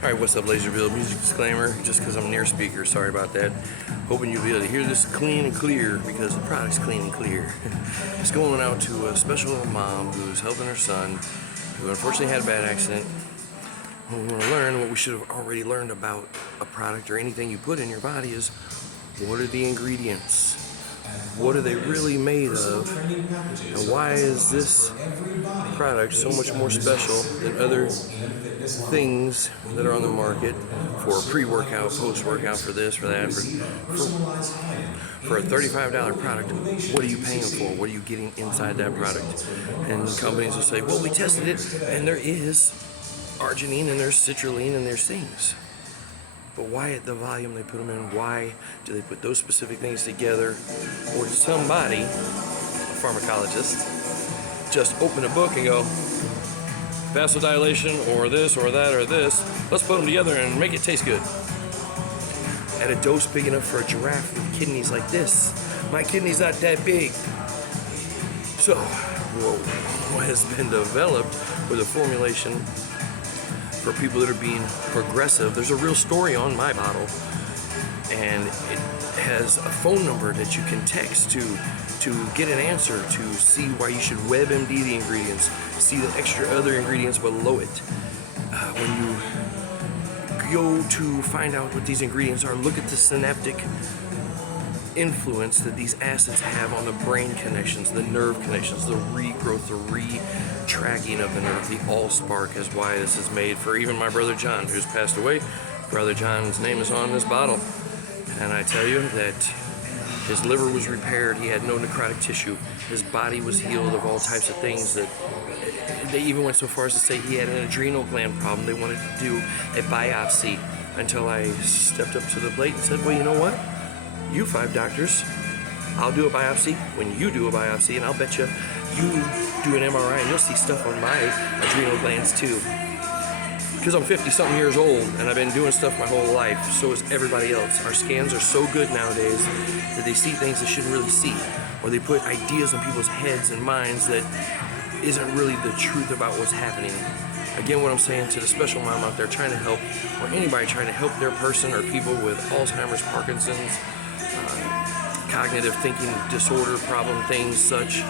Alright, what's up, Laserville? Music disclaimer, just because I'm near speaker, sorry about that. Hoping you'll be able to hear this clean and clear, because the product's clean and clear. It's going out to a special mom who's helping her son, who unfortunately had a bad accident. What we want to learn, what we should have already learned about a product or anything you put in your body is, what are the ingredients? What are they really made of? And why is this product so much more special than other things that are on the market for pre-workout, post-workout, for this, for that, for a $35 product? What are you paying for? What are you getting inside that product? And companies will say, well, we tested it, and there is arginine, and there's citrulline, and there's things. But why at the volume they put them in? Why do they put those specific things together? Or does somebody, a pharmacologist, just open a book and go, vasodilation, or this, or that, or this, let's put them together and make it taste good. At a dose big enough for a giraffe with kidneys like this. My kidney's not that big. So, what has been developed with a formulation for people that are being progressive? There's a real story on my bottle, and it has a phone number that you can text to get an answer, to see why you should WebMD the ingredients, see the extra other ingredients below it. When you go to find out what these ingredients are, look at the synaptic influence that these acids have on the brain connections, the nerve connections, the regrowth, the retracking of the nerve. The AllSpark is why this is made for even my brother John, who's passed away. Brother John's name is on this bottle, and I tell you that his liver was repaired, he had no necrotic tissue, his body was healed of all types of things. That they even went so far as to say he had an adrenal gland problem. They wanted to do a biopsy, until I stepped up to the plate and said, well, you know what? You 5 doctors, I'll do a biopsy when you do a biopsy, and I'll bet you do an MRI and you'll see stuff on my adrenal glands too. Because I'm 50-something years old and I've been doing stuff my whole life, so is everybody else. Our scans are so good nowadays that they see things they shouldn't really see, or they put ideas in people's heads and minds that isn't really the truth about what's happening. Again, what I'm saying to the special mom out there trying to help, or anybody trying to help their person or people with Alzheimer's, Parkinson's, cognitive thinking disorder problem, things such,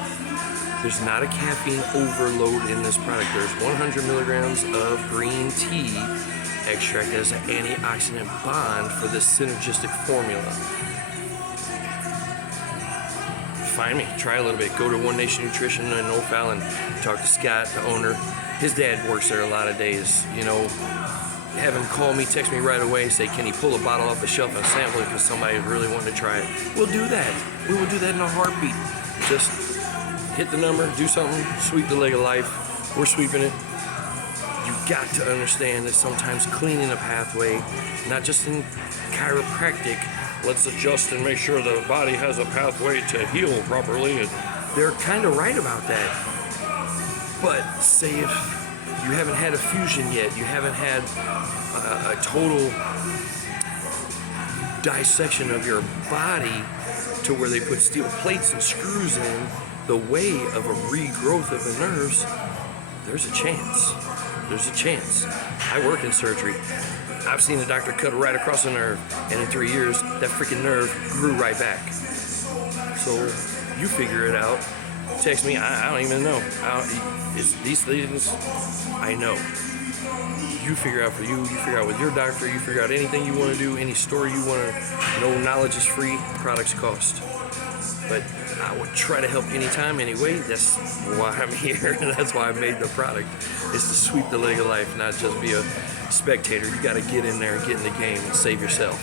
there's not a caffeine overload in this product. There's 100 milligrams of green tea extract as an antioxidant bond for this synergistic formula. Find me, try a little bit. Go to One Nation Nutrition in O'Fallon, talk to Scott, the owner. His dad works there a lot of days. You know, have him call me, text me right away, say, can he pull a bottle off the shelf and sample it because somebody really wanted to try it? We'll do that. We will do that in a heartbeat. Just hit the number, do something, sweep the leg of life. We're sweeping it. You got to understand that sometimes cleaning a pathway, not just in chiropractic, let's adjust and make sure the body has a pathway to heal properly. They're kind of right about that. But say if you haven't had a fusion yet, you haven't had a total dissection of your body to where they put steel plates and screws in the way of a regrowth of the nerves, there's a chance. There's a chance. I work in surgery. I've seen a doctor cut right across the nerve, and in 3 years, that freaking nerve grew right back. So you figure it out. Text me. I don't even know. It's these things I know. You figure out for you. You figure out with your doctor. You figure out anything you want to do, any story you want to know. Knowledge is free. Products cost. But I would try to help anytime, anyway. That's why I'm here, and that's why I made the product. It's to sweep the leg of life, not just be a spectator. You got to get in there and get in the game and save yourself.